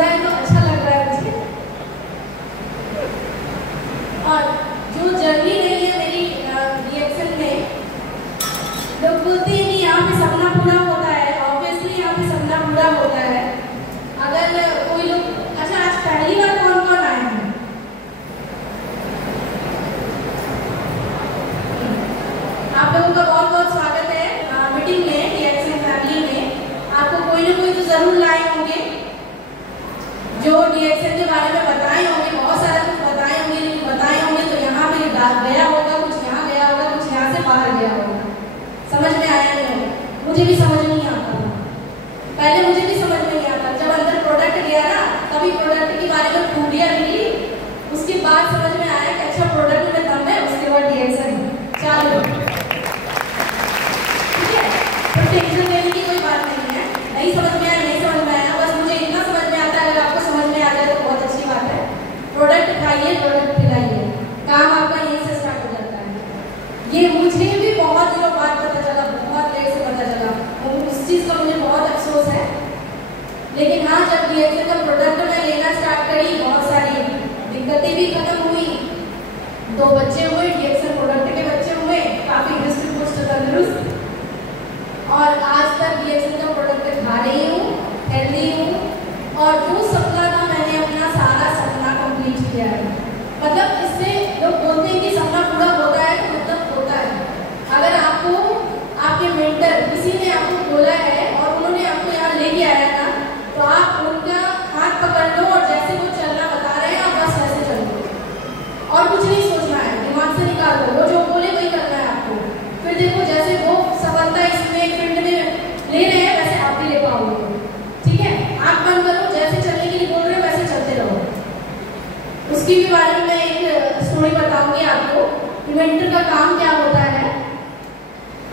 रहा है तो अच्छा लग रहा है मुझे। और जो जर्नी रही है मेरी रिएक्शन में, लोग बोलते हैं कि यहाँ पे सपना पूरा होता है। ऑब्वियसली यहाँ पे सपना पूरा होता है। अगर कोई लोग, अच्छा आज पहली बार कौन कौन आए हैं? आप लोगों का बहुत बहुत स्वागत है मीटिंग में, रिएक्शन फैमिली में। आपको कोई ना कोई तो जरूर लाए होंगे जो रिएक्शन के बारे में बताए होंगे, बहुत सारा कुछ बताए होंगे। बताए होंगे तो यहाँ पे गया होगा, कुछ यहाँ गया होगा, कुछ यहाँ से बाहर गया होगा। समझ में आया नहीं? मुझे भी समझ नहीं आता था, पहले मुझे भी समझ में नहीं आता। जब अंदर प्रोडक्ट गया ना, तभी प्रोडक्ट के बारे में खूबियां मिली, उसके बाद समझ में आया कि अच्छा प्रोडक्ट में दम है। उसके बाद रिएक्शन चालू। ठीक है, तो टेंशन लेने की कोई बात नहीं है। नहीं समझ में आया, नहीं समझ में आया, बस मुझे इतना समझ में आता है। अगर आपको समझ में आ जाए तो बहुत अच्छी बात है। प्रोडक्ट खाइए, प्रोडक्ट खिलाइए, काम आपका यहीं से स्टार्ट हो जाता है। ये मुझे भी बहुत दिनों बाद पता चला, बहुत देर से पता चला, और उस चीज़ का मुझे बहुत अफसोस है। लेकिन हाँ, जब रिएक्शन का प्रोडक्ट मैं लेना स्टार्ट करी, बहुत सारी दिक्कतें भी खत्म हुई। 2 बच्चे हुए, रिएक्शन प्रोडक्ट के बच्चे हुए, काफ़ी हृष्ट पुष्ट तंदुरुस्त, और आज तक रिएक्शन का प्रोडक्ट खा रही हूँ, हेल्दी हूँ। और जो सपना था, मैंने अपना सारा सपना कंप्लीट किया है। मतलब इससे लोग बोलते हैं कि सपना पूरा होता है, तो मतलब होता है। अगर आपको आपके मेंटर किसी ने आपको बोला है और उन्होंने आपको यहाँ लेके आया था, तो आप उनका हाथ पकड़ लो और जैसे वो चलना बता रहे हैं आप बस वैसे चलो, और कुछ नहीं सोचना है, दिमाग से निकाल दो। वो जो बोले वही करना है आपको। फिर देखो जैसे वो सफलता इसमें फील्ड में ले रहे हैं, वैसे आप भी ले पाओगे। ठीक है, आप बंद करो, जैसे चलने के लिए बोल रहे हो वैसे चलते रहो। उसकी भी बारे में मैं एक स्टोरी बताऊंगी आपको, मेंटर का काम क्या होता है।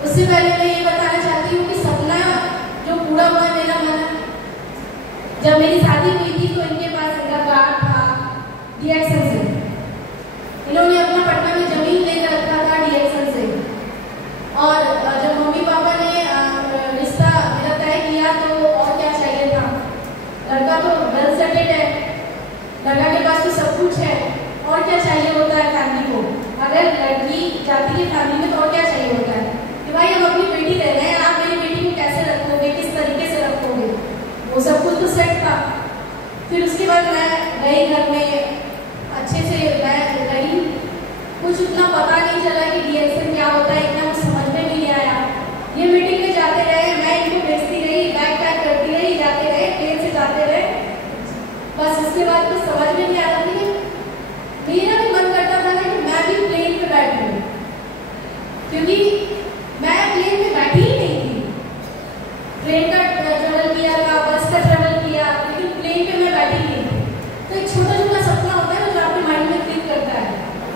उससे पहले मैं ये बताना चाहती हूँ कि सपना जो पूरा हुआ है मेरा मन। जब मेरी शादी हुई थी तो इनके पास इनका कार्ड था रिएक्शन से। इन्होंने अपना पटना में जमीन लेकर रखा था रिएक्शन से। और जब मम्मी पापा ने रिश्ता मेरा तय किया तो और क्या चाहिए था? लड़का तो वेल सेटेड है, लड़का के पास तो सब कुछ है, और क्या चाहिए होता है फैमिली को? अगर लड़की जाती है फैमिली में तो और क्या चाहिए होता है कि भाई हम अपनी बेटी ले रहे हैं, आप मेरी बेटी को कैसे रखोगे, किस तरीके से रखोगे? वो सब कुछ तो सेट था। फिर उसके बाद मैं गई घर में, अच्छे से मैं रही, कुछ उतना पता नहीं चला कि रिएक्शन क्या होता है, इतना कुछ समझ में भी नहीं आया। ये मीटिंग में जाते रहे, मैं इनको भेजती रही, बैग पैक करती रही, जाते रहे, ट्रेन से जाते रहे, बस। उसके बाद कुछ समझ में नहीं आता था। मेरा भी मन करता था कि मैं भी प्लेन पे बैठूं, क्योंकि मैं प्लेन में बैठी ही नहीं थी। ट्रेन का ट्रेवल किया था, बस का ट्रेवल किया, लेकिन प्लेन पे मैं बैठी नहीं थी। तो एक छोटा छोटा सपना होता है जो आपके माइंड में क्लिक करता है,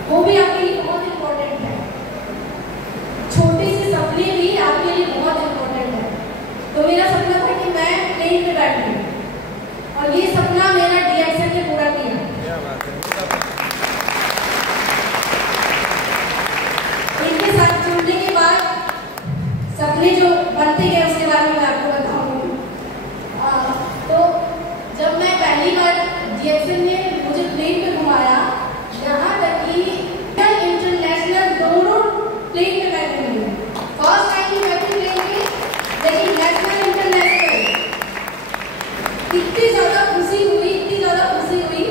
वो भी आपके लिए बहुत इम्पोर्टेंट है। छोटे से सपने भी आपके लिए बहुत इम्पोर्टेंट है। तो मेरा सपना था कि मैं प्लेन पे बैठूं, और ये सपना मेरा रिएक्शन ने पूरा किया। इनके साथ जुड़ने के बाद सपने जो बनते गए उसके बारे में मैं आपको बताऊंगी। तो जब मैं पहली बार रिएक्शन ने मुझे प्लेन पे घुमाया, यहाँ तक कि इंटरनेशनल दोनों प्लेन पे मैं घूमी। फर्स्ट टाइम ही बैठी प्लेन पे, लेकिन नेशनल इंटरनेशनल। इतनी ज़्यादा खुशी हुई, इतनी ज़्यादा खुशी हुई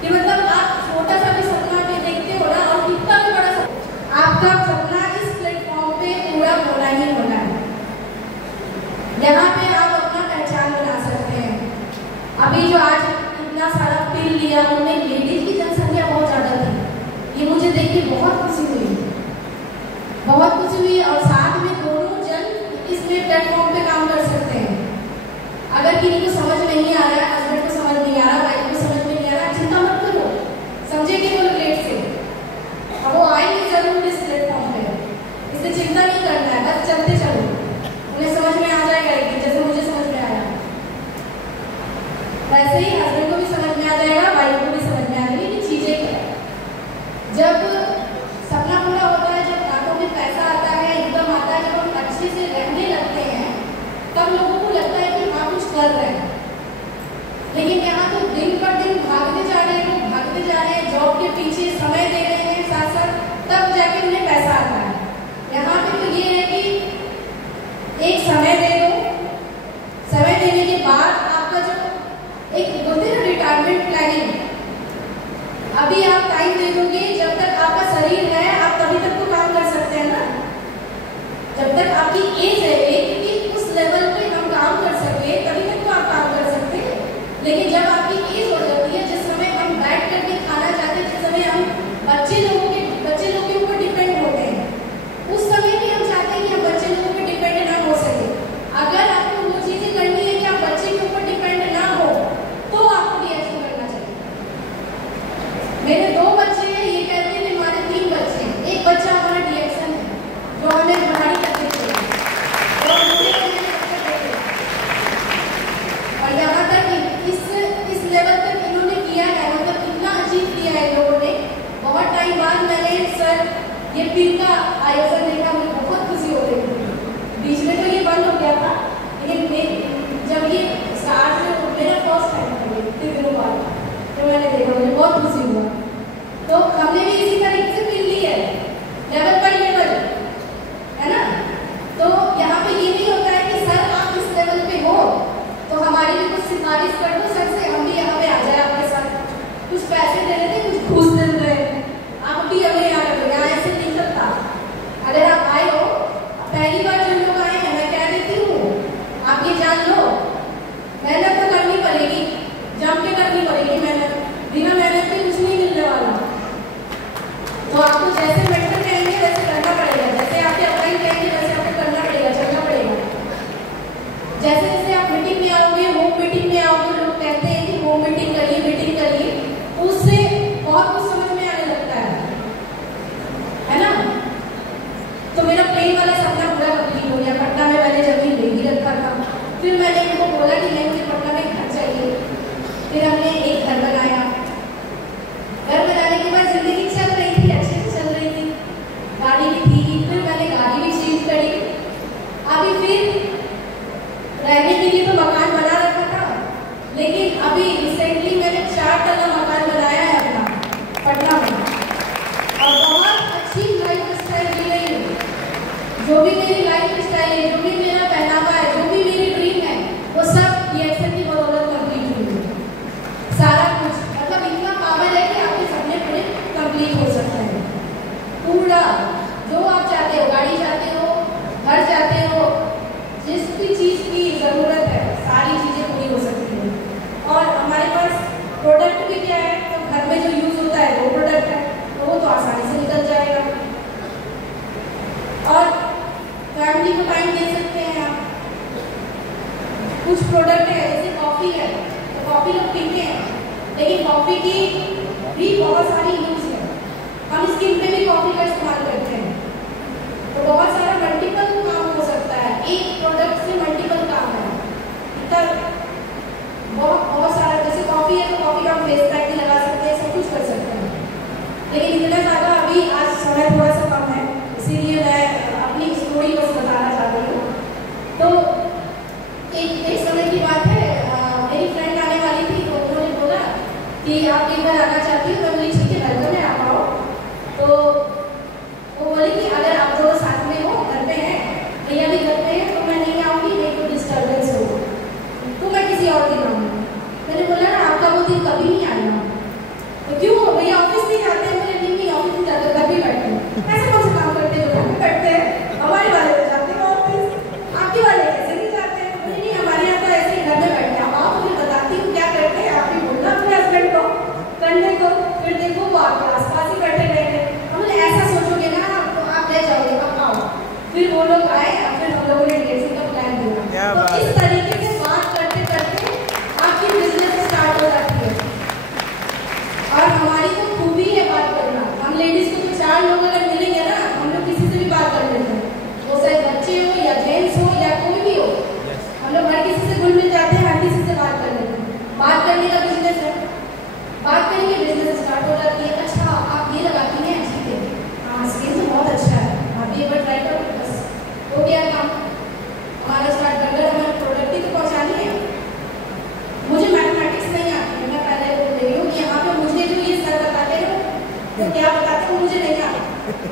कि मतलब आप छोटा सा भी सपना पे देखते हो ना, और कितना भी बड़ा सपना, आपका सपना इस प्लेटफॉर्म पे पूरा होना ही होना है। यहाँ पे आप अपना पहचान बना सकते हैं। अभी जो आज इतना सारा पिल लिया, उनमें लेडीज की जनसंख्या बहुत ज़्यादा थी। ये मुझे देख के बहुत खुशी हुई, बहुत खुशी हुई। और साथ में दोनों जन इसमें प्लेटफॉर्म पे काम कर सकते हैं। अगर किसी को समझ नहीं आ रहा है, हस्बैंड को समझ नहीं आ रहा, वाइफ को समझ में नहीं आ रहा, चिंता मत करो, समझेंगे वो लेट से। अब वो आएंगे जरूर इस प्लेटफॉर्म पे, इससे चिंता नहीं करना है, बस चलते चलो, उन्हें समझ में आ जाएगा एक दिन, जैसे मुझे समझ में आया। वैसे ही हस्बैंड को भी समझ में आ जाएगा, वाइफ को भी समझ में आ जाएगी कि चीजें क्या है। जब सपना पूरा होता है, जब हाथों में पैसा आता है, इनकम आता है, जब हम अच्छे से रहने लगते हैं, तब लोगों को लगता है कि हाँ कुछ कर रहे हैं। लेकिन दिन का आयोजन देखा, मुझे बहुत खुशी हो रही थी। बीच में तो ये बंद हो गया था, लेकिन जब ये स्टार्ट में मेरा फर्स्ट टाइम था इतने दिनों बाद, तो मैंने देखा, मुझे बहुत खुशी हुआ। तो हमने भी इसी तरीके से मिल ली है, लेवल बाय लेवल, है ना। तो यहाँ पे ये नहीं होता है कि सर आप इस लेवल पे हो तो हमारी भी कुछ सिफारिश कर दो सर से, हम भी यहाँ पे आ जाए आपके साथ, कुछ पैसे दे रहे थे, कुछ घूस दे रहे हैं, आप भी हमें यहाँ रखो, यहाँ ऐसे नहीं चलता। अगर आप आए हो, पहली बार जो लोग आए हैं, मैं कह देती हूँ आप ये जान लो, मेहनत तो करनी पड़ेगी, जम के करनी पड़ेगी मेहनत, बिना मेहनत के कुछ नहीं मिलने वाला। तो आपको जैसे मेंटर कहेंगे वैसे करना पड़ेगा, जैसे आपके अपलाइन कहेंगे वैसे आपको करना पड़ेगा, चलना पड़ेगा। जैसे जैसे आप मीटिंग में आओगे, होम मीटिंग में आओगे, लोग कहते हैं कि होम मीटिंग करिए, मीटिंग करिए, उससे बहुत कुछ समझ में आने लगता है ना। तो मेरा प्लेन वाला सपना पूरा कंप्लीट हो गया। पटना में मैंने जमीन ले भी रखा था, फिर मैंने उनको बोला कि नहीं, मुझे पटना में घर चाहिए। फिर हमने एक घर बनाया। घर बनाने के बाद जिंदगी चल रही थी, अच्छे से चल रही थी, गाड़ी भी थी। फिर मैंने गाड़ी भी चेंज करी। अभी फिर रहने के लिए तो मकान बना रखा था, लेकिन अभी रिसेंटली मैंने 4 तला मकान बनाया है अपना पटना में, और बहुत अच्छी लाइफ स्टाइल जी रही हूँ। जो भी मेरी लाइफ स्टाइल है, जो भी मेरा पहनावा है, जो भी मेरी ड्रीम है, वो सब DXN की बदौलत कंप्लीट हुई है। सारा कुछ मतलब इतना काबिल है कि आपके सपने पूरे कंप्लीट हो सकते हैं। पूरा जो आप चाहते हो, गाड़ी चाहते हो, घर चाहते हो, जिस भी चीज़ की ज़रूरत है, सारी चीज़ें पूरी हो सकती हैं। और हमारे पास प्रोडक्ट भी क्या है, तो घर में जो यूज़ होता है वो प्रोडक्ट है, तो वो तो आसानी से निकल जाएगा। और फैमिली को टाइम दे सकते हैं आप। कुछ प्रोडक्ट है, जैसे कॉफ़ी है, तो कॉफ़ी लोग पीते हैं, लेकिन कॉफ़ी की भी बहुत सारी यूज़ है। हम स्किन पे भी कॉफ़ी का इस्तेमाल करते हैं, तो बहुत सारा मल्टीपल काम हो सकता है, एक प्रोडक्ट से मल्टीपल काम है। इतना बहुत सारा, जैसे कॉफ़ी है तो कॉफ़ी का हम फेस पैक भी लगा सकते हैं, सब कुछ कर सकते हैं। लेकिन इतना ज़्यादा अभी आज समय थोड़ा सा कम है, इसीलिए मैं अपनी स्टोरी बस बताना चाहती हूँ। तो एक समय की बात है, मेरी फ्रेंड आने वाली थी, तो उन्होंने बोला कि आप एक बार आना चाहती हो, तो बोली ठीक है वेलकम है, आप आओ। तो वो बोली कि अगर आप दोनों साथ में हो, घर पे हैं, भैया भी घर पे हैं, तो मैं नहीं आऊँगी, नहीं तो डिस्टर्बेंस होगा, तो मैं किसी और दिन आऊँगी। मैंने बोला ना आपका वो दिन कभी नहीं आएगा। तो क्यों भैया ऑफिस नहीं जाते हैं? मुझे नहीं ऑफिस नहीं जाते, घर भी बैठते हैं। ऐसे कौन से काम करते हैं जो घर में बैठते हैं? हमारे वाले तो जाते हैं ऑफिस, आपके वाले कैसे नहीं जाते हैं? मुझे नहीं, हमारे यहाँ तो ऐसे ही घर में बैठते हैं। आप आओ, मुझे बताती हूँ क्या करते हैं, आप भी बोलना अपने हस्बैंड को करने को, फिर देखो वो आपके आसपास ही बैठे रहेंगे। हमने ऐसा सोचोगे ना तो आप ले जाओगे, अब आओ। फिर वो लोग आए, फिर हम लोगों ने DXN का प्लान दिया। तो इस तरीके से बात करते करते आपकी बिजनेस स्टार्ट हो जाती है। और हमारी तो खूबी है बात करना। हम लेडीज को तो 4 लोग अगर मिलेंगे ना, हम लोग किसी से भी बात कर लेते हैं, वो चाहे बच्चे हो या जेंट्स हो या कोई भी हो, हम लोग हर किसी से घुल मिल जाते हैं, हर किसी से बात कर लेते हैं। बात करने का बिजनेस है, बात करेंगे बिजनेस स्टार्ट हो जाती है। अच्छा आप ये लगाती हैं, ठीक है, हाँ स्किन तो बहुत अच्छा है, आप एक बार ट्राई करो, बस हो गया काम हमारा स्टार्ट कर गया। हमारे प्रोडक्ट ही तो पहुँचानी है। मुझे मैथमेटिक्स नहीं आती है, मैं पहले बोल रही हूँ कि यहाँ पे मुझे जो ये सर बताते हैं तो क्या बताते हैं मुझे नहीं आता।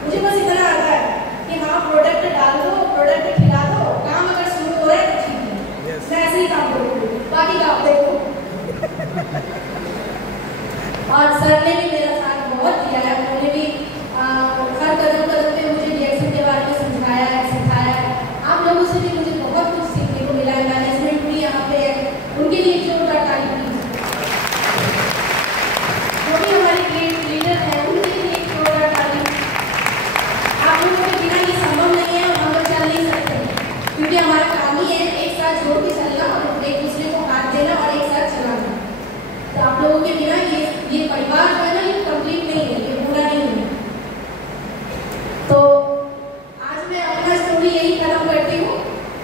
मुझे बस इतना आता है कि हाँ प्रोडक्ट डाल दो, प्रोडक्ट खिला दो, काम अगर शुरू हो रहा है तो ठीक है, मैं ऐसे ही काम करूँगी, बाकी काम देखो। और सर ने भी मेरा साथ बहुत दिया है, उन्होंने भी हर कदम कदम पे मुझे DXN के बारे में समझाया है, सिखाया है। आप लोगों से भी मुझे बहुत कुछ सीखने को मिला है। मैनेजमेंट भी यहाँ पे है, उनके लिए जोरदार तारीफ कीजिए। जो भी हमारे ग्रेट लीडर हैं, उनके लिए जोरदार तारीफ। आप लोगों के बिना ये संभव नहीं है और हम लोग चल नहीं सकते, क्योंकि हमारा काम ही है एक साथ जोड़ के चलना और एक दूसरे को हाथ देना और एक साथ चलाना। तो आप लोगों के बिना ये परिवार जो है ना, ये कंप्लीट नहीं है, ये पूरा नहीं है। तो आज मैं अपना स्टोरी यही खत्म करती हूँ,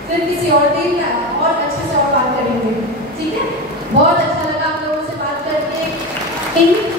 फिर किसी और दिन और अच्छे से और बात करेंगे, ठीक है। बहुत अच्छा लगा आप लोगों से बात करके।